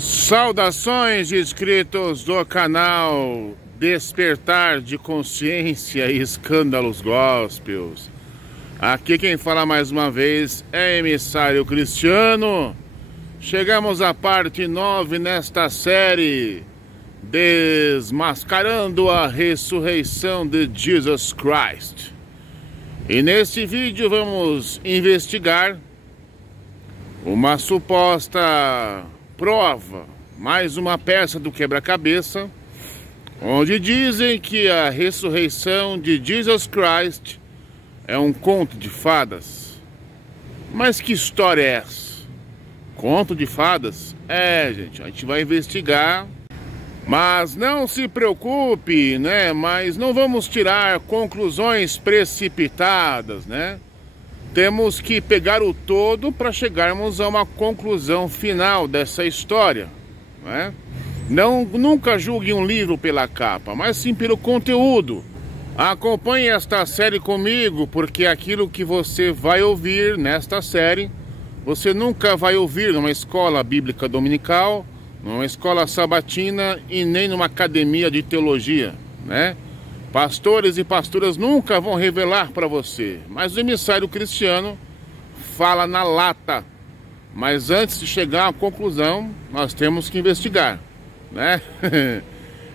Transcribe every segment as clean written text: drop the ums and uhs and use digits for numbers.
Saudações, inscritos do canal Despertar de Consciência e Escândalos Gospels. Aqui quem fala mais uma vez é emissário Cristiano. Chegamos à parte 9 nesta série, Desmascarando a Ressurreição de Jesus Christ. E nesse vídeo vamos investigar uma suposta prova, mais uma peça do quebra-cabeça, onde dizem que a ressurreição de Jesus Christ é um conto de fadas. Mas que história é essa? Conto de fadas? Gente, a gente vai investigar. Mas não se preocupe, né? Mas não vamos tirar conclusões precipitadas, né? Temos que pegar o todo para chegarmos a uma conclusão final dessa história, né? Nunca julgue um livro pela capa, mas sim pelo conteúdo. Acompanhe esta série comigo, porque aquilo que você vai ouvir nesta série, você nunca vai ouvir numa escola bíblica dominical, numa escola sabatina e nem numa academia de teologia, né? Pastores e pastoras nunca vão revelar para você, mas o emissário Cristiano fala na lata. Mas antes de chegar à conclusão, nós temos que investigar, né?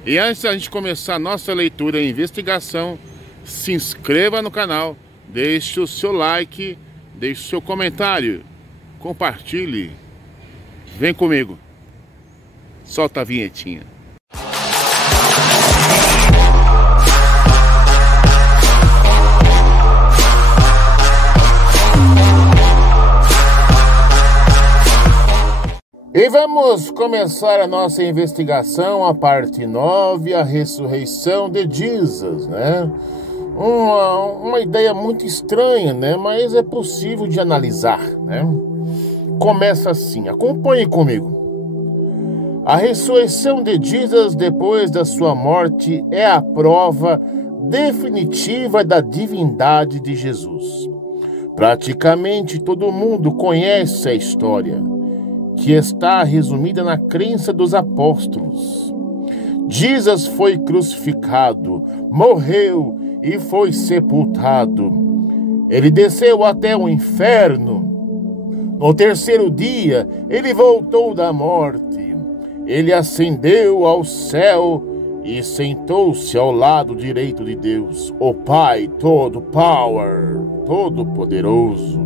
E antes da gente começar a nossa leitura e investigação, se inscreva no canal, deixe o seu like, deixe o seu comentário, compartilhe. Vem comigo. Solta a vinhetinha. E vamos começar a nossa investigação, a parte 9, a ressurreição de Jesus, né? Uma ideia muito estranha, né? Mas é possível de analisar, né? Começa assim, acompanhe comigo. A ressurreição de Jesus depois da sua morte é a prova definitiva da divindade de Jesus. Praticamente todo mundo conhece a história, que está resumida na crença dos apóstolos. Jesus foi crucificado, morreu e foi sepultado. Ele desceu até o inferno. No terceiro dia, ele voltou da morte. Ele ascendeu ao céu e sentou-se ao lado direito de Deus, o Pai Todo-Poderoso.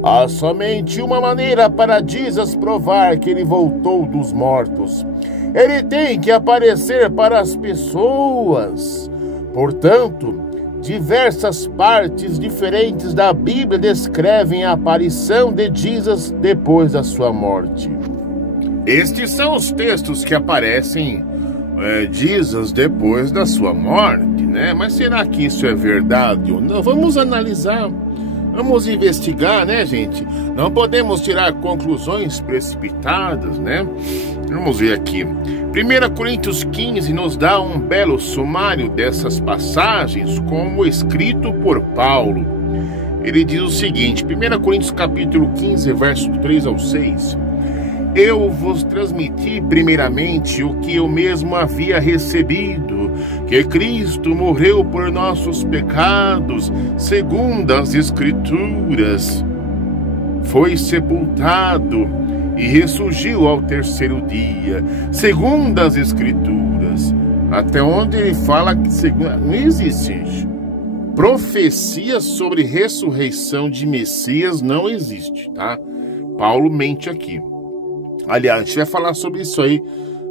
Há somente uma maneira para Jesus provar que ele voltou dos mortos. Ele tem que aparecer para as pessoas. Portanto, diversas partes diferentes da Bíblia descrevem a aparição de Jesus depois da sua morte. Estes são os textos que aparecem Jesus depois da sua morte, né? Mas será que isso é verdade ou não? Vamos analisar. Vamos investigar, né, gente? Não podemos tirar conclusões precipitadas, né? Vamos ver aqui. 1 Coríntios 15 nos dá um belo sumário dessas passagens, como escrito por Paulo. Ele diz o seguinte, 1 Coríntios capítulo 15, verso 3 ao 6. Eu vos transmiti primeiramente o que eu mesmo havia recebido, que Cristo morreu por nossos pecados, segundo as Escrituras, foi sepultado e ressurgiu ao terceiro dia, segundo as Escrituras. Até onde ele fala que não existe. Profecia sobre ressurreição de Messias não existe, tá? Paulo mente aqui. Aliás, a gente vai falar sobre isso aí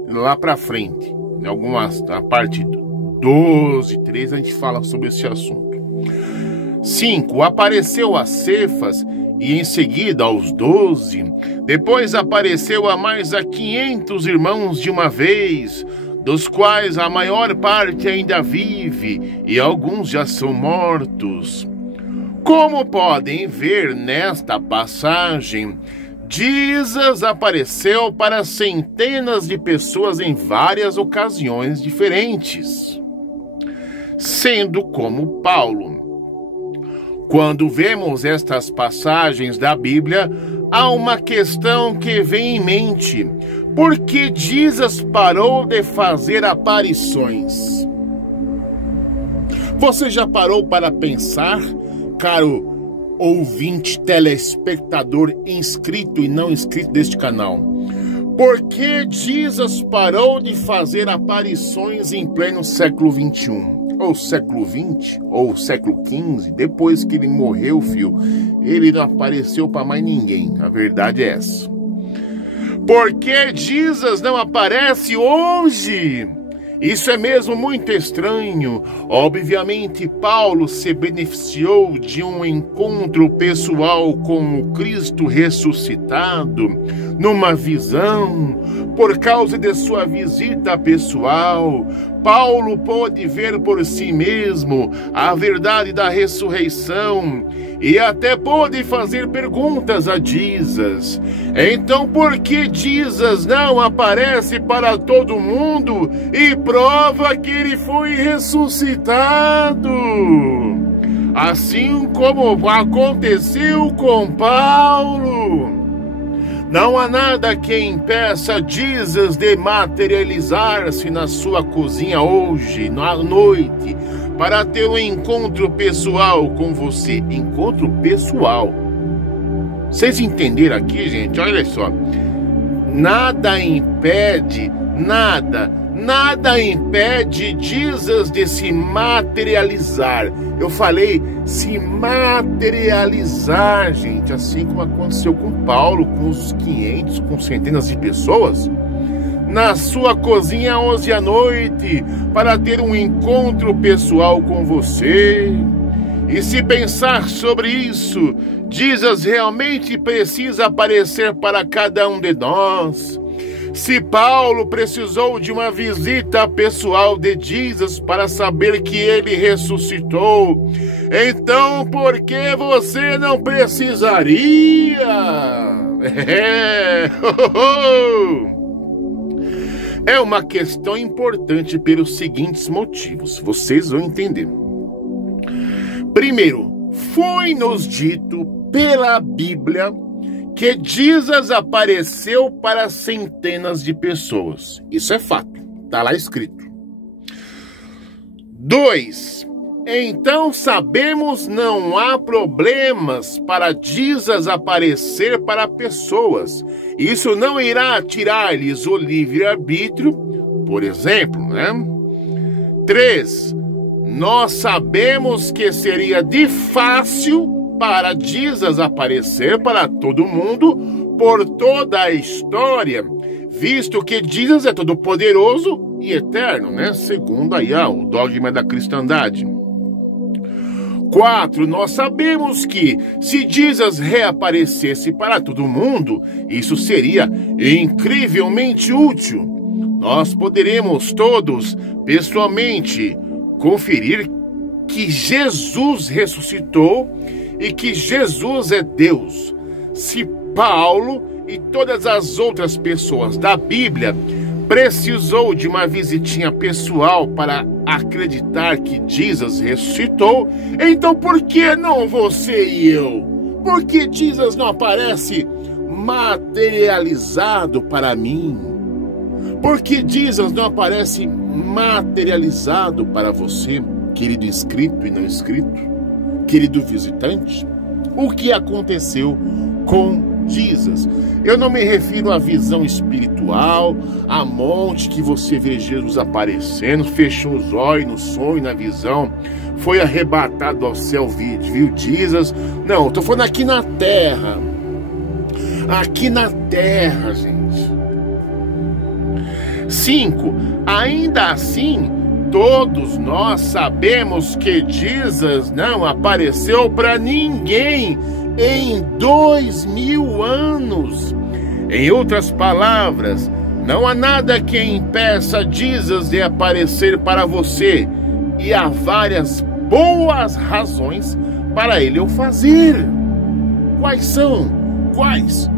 lá pra frente. Em a parte 12, 13, a gente fala sobre esse assunto. 5. Apareceu a Cefas e em seguida aos 12. Depois apareceu a mais a 500 irmãos de uma vez, dos quais a maior parte ainda vive e alguns já são mortos. Como podem ver nesta passagem, Jesus apareceu para centenas de pessoas em várias ocasiões diferentes, sendo como Paulo. Quando vemos estas passagens da Bíblia, há uma questão que vem em mente. Por que Jesus parou de fazer aparições? Você já parou para pensar, caro ouvinte, telespectador inscrito e não inscrito deste canal? Por que Jesus parou de fazer aparições em pleno século XXI? Ou século XX, ou século XV, depois que ele morreu, filho, ele não apareceu para mais ninguém. A verdade é essa. Por que Jesus não aparece hoje? Isso é mesmo muito estranho. Obviamente, Paulo se beneficiou de um encontro pessoal com o Cristo ressuscitado, numa visão. Por causa de sua visita pessoal, Paulo pôde ver por si mesmo a verdade da ressurreição e até pôde fazer perguntas a Jesus. Então, por que Jesus não aparece para todo mundo e prova que ele foi ressuscitado? Assim como aconteceu com Paulo. Não há nada que impeça Jesus de materializar-se na sua cozinha hoje, à noite, para ter um encontro pessoal com você. Encontro pessoal. Vocês entenderam aqui, gente? Olha só. Nada impede, nada Jesus de se materializar. Eu falei se materializar, gente, assim como aconteceu com Paulo, com os 500, com centenas de pessoas, na sua cozinha hoje à noite, para ter um encontro pessoal com você. E se pensar sobre isso, Jesus realmente precisa aparecer para cada um de nós. Se Paulo precisou de uma visita pessoal de Jesus para saber que ele ressuscitou, então por que você não precisaria? É uma questão importante pelos seguintes motivos, vocês vão entender. Primeiro, foi-nos dito pela Bíblia que Jesus apareceu para centenas de pessoas. Isso é fato, está lá escrito. 2. Então sabemos não há problemas para Jesus aparecer para pessoas. Isso não irá tirar-lhes o livre-arbítrio, por exemplo, né? 3. Nós sabemos que seria de fácil para Jesus aparecer para todo mundo por toda a história, visto que Jesus é todo poderoso e eterno, né? Segundo aí o dogma da cristandade. 4. Nós sabemos que se Jesus reaparecesse para todo mundo, isso seria incrivelmente útil. Nós poderemos todos pessoalmente conferir que Jesus ressuscitou e que Jesus é Deus. Se Paulo e todas as outras pessoas da Bíblia precisou de uma visitinha pessoal para acreditar que Jesus ressuscitou, então por que não você e eu? Por que Jesus não aparece materializado para mim? Por que Jesus não aparece materializado para você, querido inscrito e não inscrito? Querido visitante, o que aconteceu com Jesus? Eu não me refiro à visão espiritual, a monte que você vê Jesus aparecendo, fechou os olhos no sonho, na visão, foi arrebatado ao céu, viu Jesus. Não, estou falando aqui na terra. Aqui na terra, gente. 5. Ainda assim, todos nós sabemos que Jesus não apareceu para ninguém em 2000 anos. Em outras palavras, não há nada que impeça Jesus de aparecer para você, e há várias boas razões para ele o fazer. Quais são? Quais?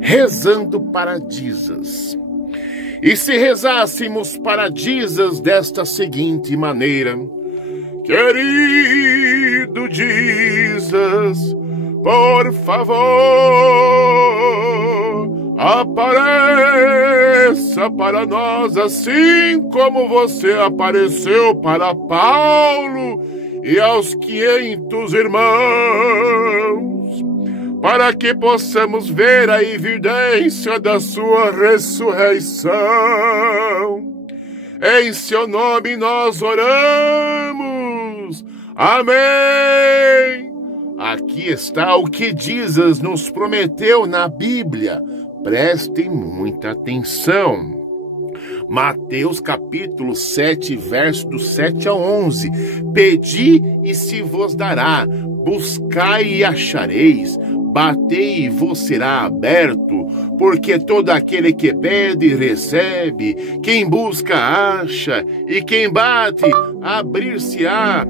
Rezando para Jesus. E se rezássemos para Jesus desta seguinte maneira: querido Jesus, por favor, apareça para nós, assim como você apareceu para Paulo e aos 500 irmãos, para que possamos ver a evidência da sua ressurreição. Em seu nome nós oramos. Amém. Aqui está o que Jesus nos prometeu na Bíblia. Prestem muita atenção. Mateus capítulo 7, verso do 7 ao 11. Pedi e se vos dará, buscai e achareis, batei e vos será aberto, porque todo aquele que pede recebe, quem busca acha, e quem bate abrir-se-á.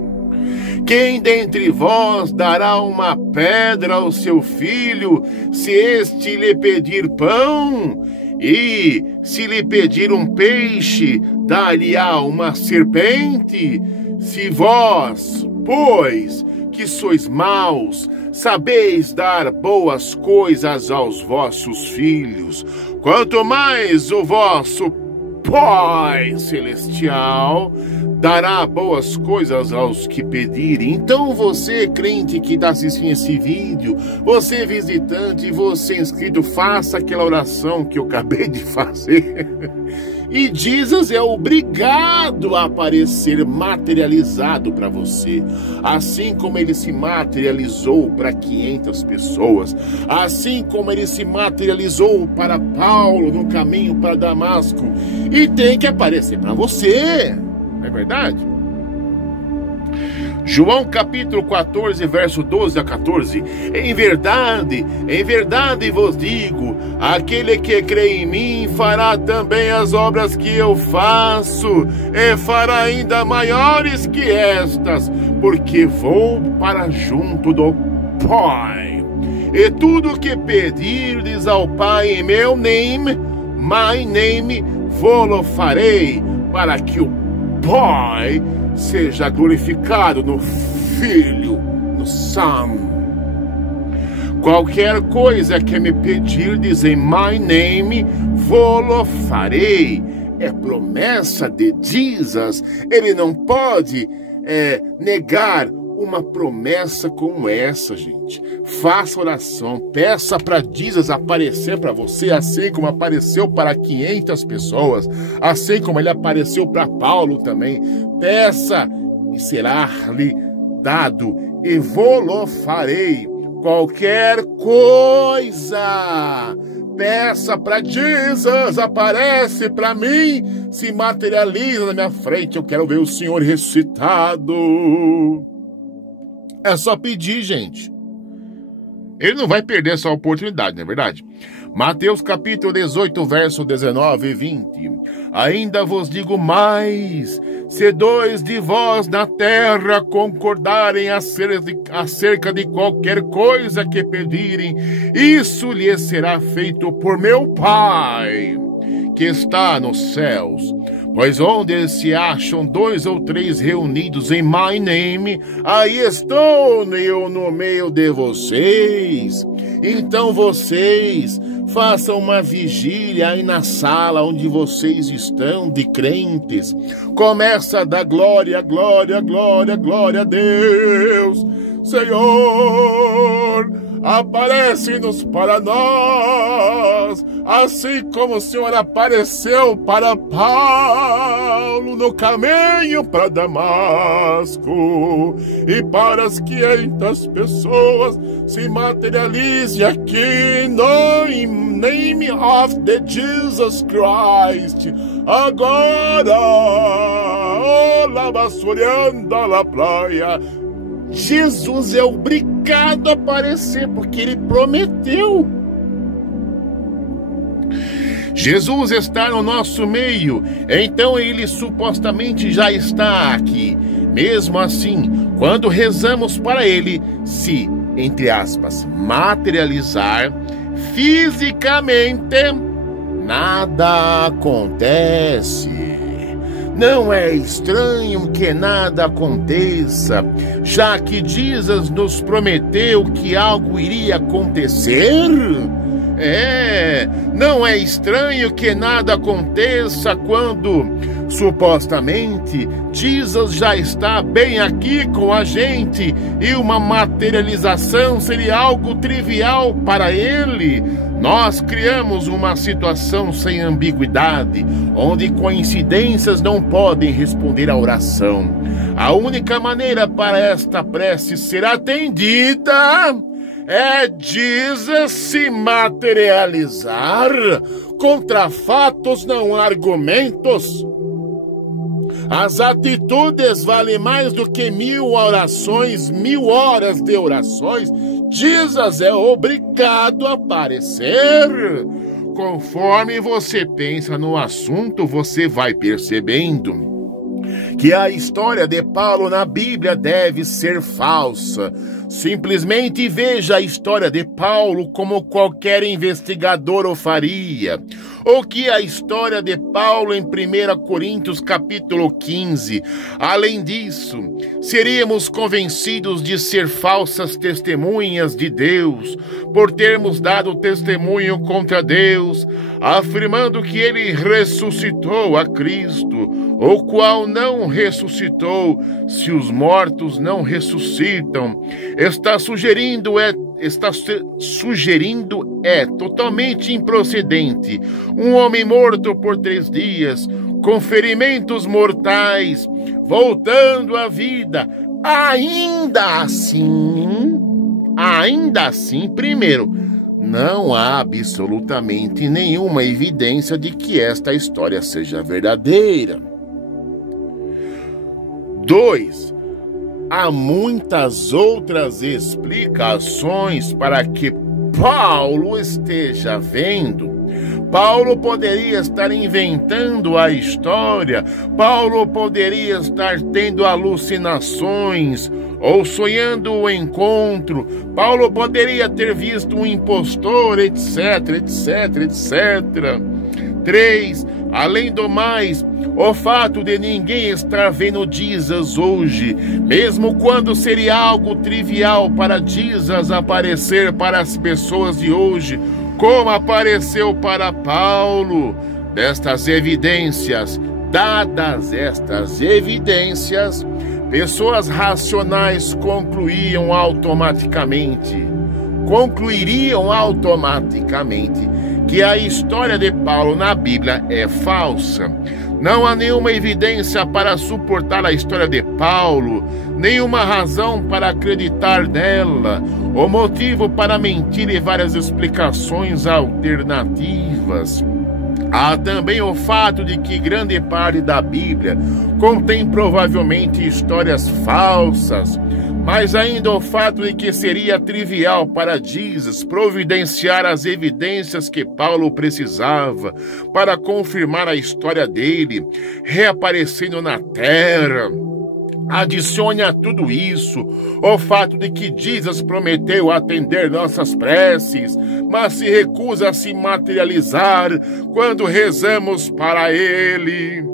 Quem dentre vós dará uma pedra ao seu filho, se este lhe pedir pão? E se lhe pedir um peixe, dar-lhe-á uma serpente? Se vós, pois, que sois maus, sabeis dar boas coisas aos vossos filhos, quanto mais o vosso Pai Celestial dará boas coisas aos que pedirem. Então você, crente que está assistindo esse vídeo, você visitante, você inscrito, faça aquela oração que eu acabei de fazer. E Jesus é obrigado a aparecer materializado para você. Assim como ele se materializou para 500 pessoas. Assim como ele se materializou para Paulo no caminho para Damasco. E tem que aparecer para você. Não é verdade? João capítulo 14, verso 12 a 14. Em verdade vos digo, aquele que crê em mim fará também as obras que eu faço, e fará ainda maiores que estas, porque vou para junto do Pai. E tudo que pedirdes ao Pai em meu nome, my name, vou-lo farei, para que o Pai seja glorificado no Filho, no Son. Qualquer coisa que me pedirdes em my name, vou-lo farei. É promessa de Jesus. Ele não pode negar uma promessa como essa, gente. Faça oração, peça para Jesus aparecer para você, assim como apareceu para 500 pessoas, assim como ele apareceu para Paulo também. Peça e será-lhe dado, e vou-lo farei. Qualquer coisa, peça para Jesus, aparece para mim, se materializa na minha frente. Eu quero ver o Senhor ressuscitado. É só pedir, gente. Ele não vai perder essa oportunidade, não é verdade? Mateus capítulo 18, verso 19 e 20. Ainda vos digo mais, se dois de vós na terra concordarem acerca de qualquer coisa que pedirem, isso lhes será feito por meu Pai, que está nos céus. Pois onde se acham 2 ou 3 reunidos em my name, aí estou eu no meio de vocês. Então vocês façam uma vigília aí na sala onde vocês estão de crentes. Começa a dar glória, glória, glória, glória a Deus. Senhor, aparece-nos para nós, assim como o Senhor apareceu para Paulo no caminho para Damasco, e para as 500 pessoas se materialize aqui no name of the Jesus Christ. Agora, la vassourianda la praia. Jesus é obrigado a aparecer, porque ele prometeu. Jesus está no nosso meio, então ele supostamente já está aqui. Mesmo assim, quando rezamos para ele se, entre aspas, materializar fisicamente, nada acontece. Não é estranho que nada aconteça, já que Jesus nos prometeu que algo iria acontecer? Não é estranho que nada aconteça quando, supostamente, Jesus já está bem aqui com a gente e uma materialização seria algo trivial para ele. Nós criamos uma situação sem ambiguidade, onde coincidências não podem responder à oração. A única maneira para esta prece ser atendida é Jesus se materializar. Contra fatos não há argumentos. As atitudes valem mais do que 1000 orações, 1000 horas de orações. Jesus é obrigado a aparecer. Conforme você pensa no assunto, você vai percebendo que a história de Paulo na Bíblia deve ser falsa. Simplesmente veja a história de Paulo como qualquer investigador o faria. Ou que a história de Paulo em 1 Coríntios capítulo 15. Além disso, seríamos convencidos de ser falsas testemunhas de Deus, por termos dado testemunho contra Deus, afirmando que ele ressuscitou a Cristo, o qual não ressuscitou. Se os mortos não ressuscitam, está sugerindo totalmente improcedente. Um homem morto por 3 dias, com ferimentos mortais, voltando à vida. Ainda assim, primeiro, não há absolutamente nenhuma evidência de que esta história seja verdadeira. 2. Há muitas outras explicações para que Paulo esteja vendo. Paulo poderia estar inventando a história. Paulo poderia estar tendo alucinações ou sonhando o encontro. Paulo poderia ter visto um impostor, etc, etc, etc. 3. Além do mais, o fato de ninguém estar vendo Jesus hoje, mesmo quando seria algo trivial para Jesus aparecer para as pessoas de hoje, como apareceu para Paulo. Dadas estas evidências, pessoas racionais concluiriam automaticamente que a história de Paulo na Bíblia é falsa. Não há nenhuma evidência para suportar a história de Paulo, nenhuma razão para acreditar nela, o motivo para mentir e várias explicações alternativas. Há também o fato de que grande parte da Bíblia contém provavelmente histórias falsas, mas ainda o fato de que seria trivial para Jesus providenciar as evidências que Paulo precisava para confirmar a história dele, reaparecendo na terra. Adicione a tudo isso o fato de que Jesus prometeu atender nossas preces, mas se recusa a se materializar quando rezamos para ele.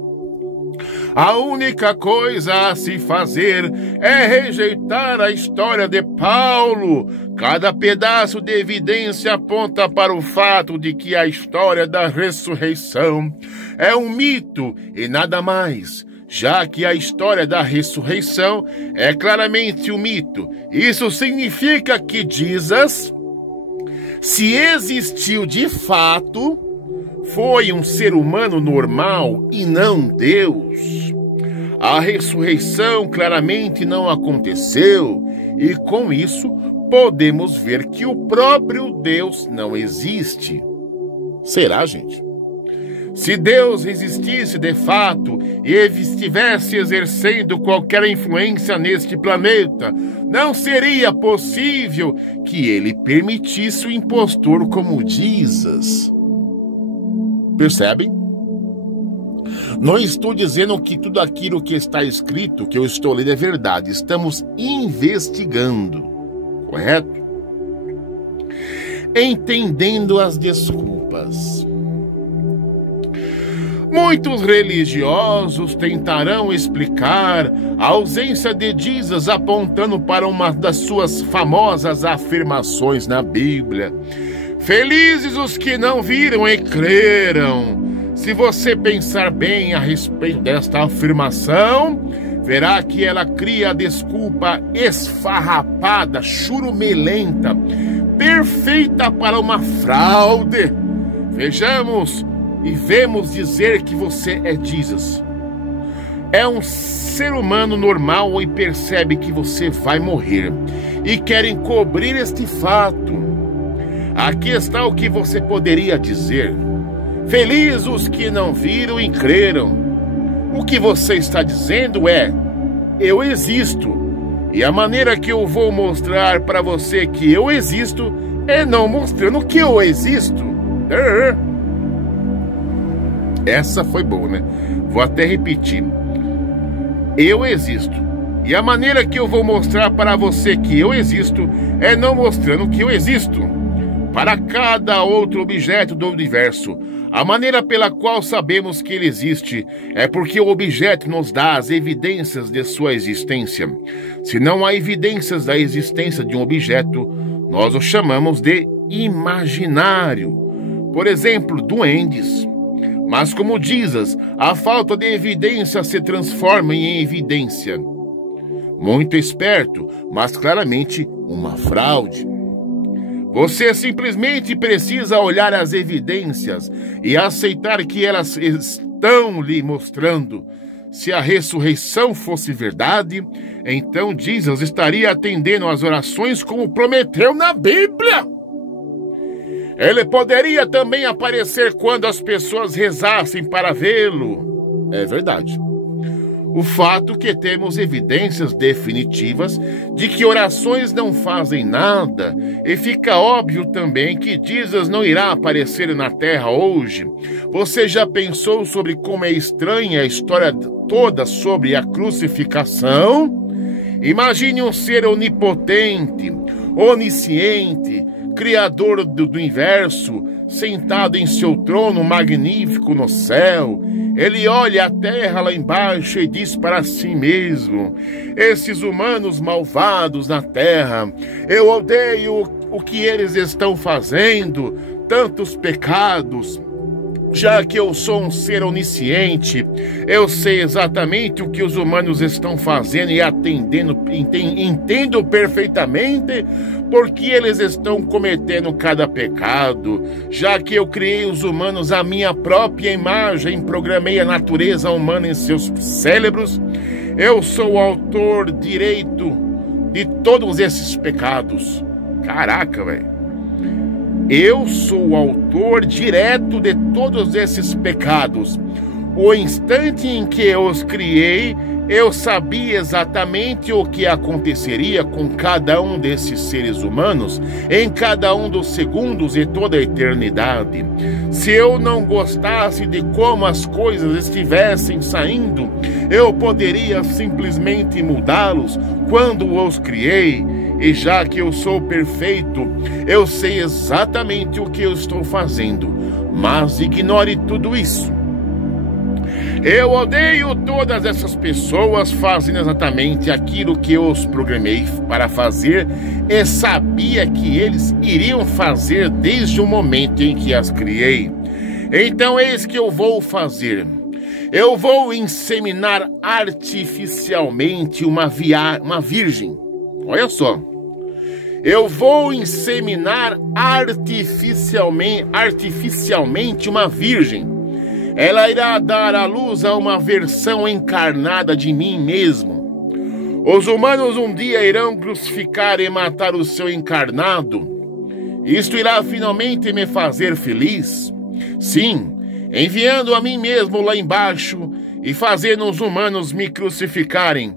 A única coisa a se fazer é rejeitar a história de Paulo. Cada pedaço de evidência aponta para o fato de que a história da ressurreição é um mito e nada mais, já que a história da ressurreição é claramente um mito. Isso significa que Jesus, se existiu de fato, foi um ser humano normal e não Deus. A ressurreição claramente não aconteceu e com isso podemos ver que o próprio Deus não existe. Será, gente? Se Deus existisse de fato e estivesse exercendo qualquer influência neste planeta, não seria possível que ele permitisse o impostor como Jesus. Percebem? Não estou dizendo que tudo aquilo que está escrito, que eu estou lendo, é verdade. Estamos investigando, correto? Entendendo as desculpas. Muitos religiosos tentarão explicar a ausência de Jesus apontando para uma das suas famosas afirmações na Bíblia. Felizes os que não viram e creram. Se você pensar bem a respeito desta afirmação, verá que ela cria a desculpa esfarrapada, churumelenta, perfeita para uma fraude. Vejamos e vemos dizer que você é Jesus. É um ser humano normal e percebe que você vai morrer e quer encobrir este fato. Aqui está o que você poderia dizer. Felizes os que não viram e creram. O que você está dizendo é: eu existo. E a maneira que eu vou mostrar para você que eu existo é não mostrando que eu existo. Essa foi boa, né? Vou até repetir. Eu existo. E a maneira que eu vou mostrar para você que eu existo é não mostrando que eu existo. Para cada outro objeto do universo, a maneira pela qual sabemos que ele existe é porque o objeto nos dá as evidências de sua existência. Se não há evidências da existência de um objeto, nós o chamamos de imaginário. Por exemplo, duendes. Mas como dizes, a falta de evidência se transforma em evidência. Muito esperto, mas claramente uma fraude. Você simplesmente precisa olhar as evidências e aceitar que elas estão lhe mostrando. Se a ressurreição fosse verdade, então Jesus estaria atendendo às orações como prometeu na Bíblia. Ele poderia também aparecer quando as pessoas rezassem para vê-lo. É verdade. O fato que temos evidências definitivas de que orações não fazem nada, e fica óbvio também que Jesus não irá aparecer na Terra hoje. Você já pensou sobre como é estranha a história toda sobre a crucificação? Imagine um ser onipotente, onisciente, Criador do universo, sentado em seu trono magnífico no céu. Ele olha a terra lá embaixo e diz para si mesmo: esses humanos malvados na terra, eu odeio o que eles estão fazendo, tantos pecados. Já que eu sou um ser onisciente, eu sei exatamente o que os humanos estão fazendo e entendo perfeitamente por que eles estão cometendo cada pecado. Já que eu criei os humanos à minha própria imagem, programei a natureza humana em seus cérebros, eu sou o autor direito de todos esses pecados. Caraca, velho. Eu sou o autor direto de todos esses pecados. O instante em que eu os criei, eu sabia exatamente o que aconteceria com cada um desses seres humanos em cada um dos segundos e toda a eternidade. Se eu não gostasse de como as coisas estivessem saindo, eu poderia simplesmente mudá-los quando os criei. E já que eu sou perfeito, eu sei exatamente o que eu estou fazendo. Mas ignore tudo isso. Eu odeio todas essas pessoas fazendo exatamente aquilo que eu os programei para fazer e sabia que eles iriam fazer desde o momento em que as criei. Então eis que eu vou fazer. Eu vou inseminar artificialmente uma virgem. Olha só. Eu vou inseminar artificialmente uma virgem. Ela irá dar à luz a uma versão encarnada de mim mesmo. Os humanos um dia irão crucificar e matar o seu encarnado. Isto irá finalmente me fazer feliz? Sim, enviando a mim mesmo lá embaixo e fazendo os humanos me crucificarem.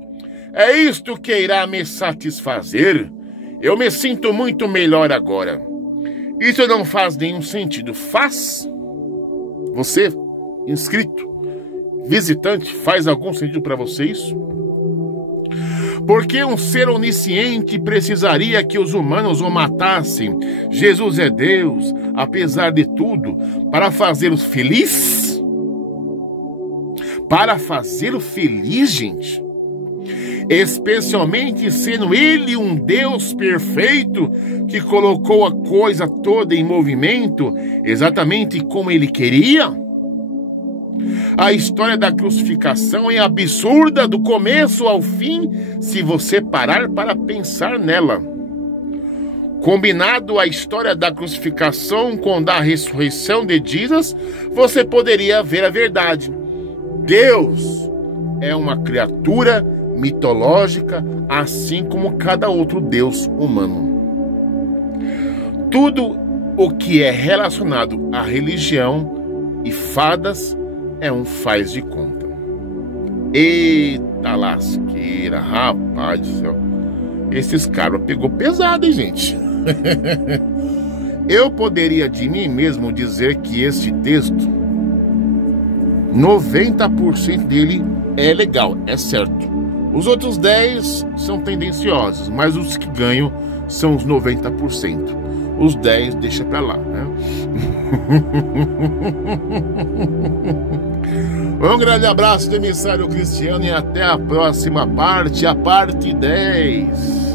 É isto que irá me satisfazer? Eu me sinto muito melhor agora. Isso não faz nenhum sentido. Faz? Você, inscrito, visitante, faz algum sentido para você isso? Porque um ser onisciente precisaria que os humanos o matassem? Jesus é Deus, apesar de tudo, para fazê-los felizes? para fazê-lo feliz, gente. Especialmente sendo ele um Deus perfeito que colocou a coisa toda em movimento exatamente como ele queria? A história da crucificação é absurda do começo ao fim se você parar para pensar nela. Combinado a história da crucificação com a da ressurreição de Jesus, você poderia ver a verdade. Deus é uma criatura mitológica, assim como cada outro Deus humano. Tudo o que é relacionado à religião e fadas é um faz de conta. Eita lasqueira, rapaz do céu. Esses caras pegou pesado, hein, gente? Eu poderia de mim mesmo dizer que este texto, 90% dele é legal, é certo. Os outros 10 são tendenciosos, mas os que ganham são os 90%. Os 10 deixa pra lá, né? Um grande abraço do emissário Cristiano e até a próxima parte, a parte 10.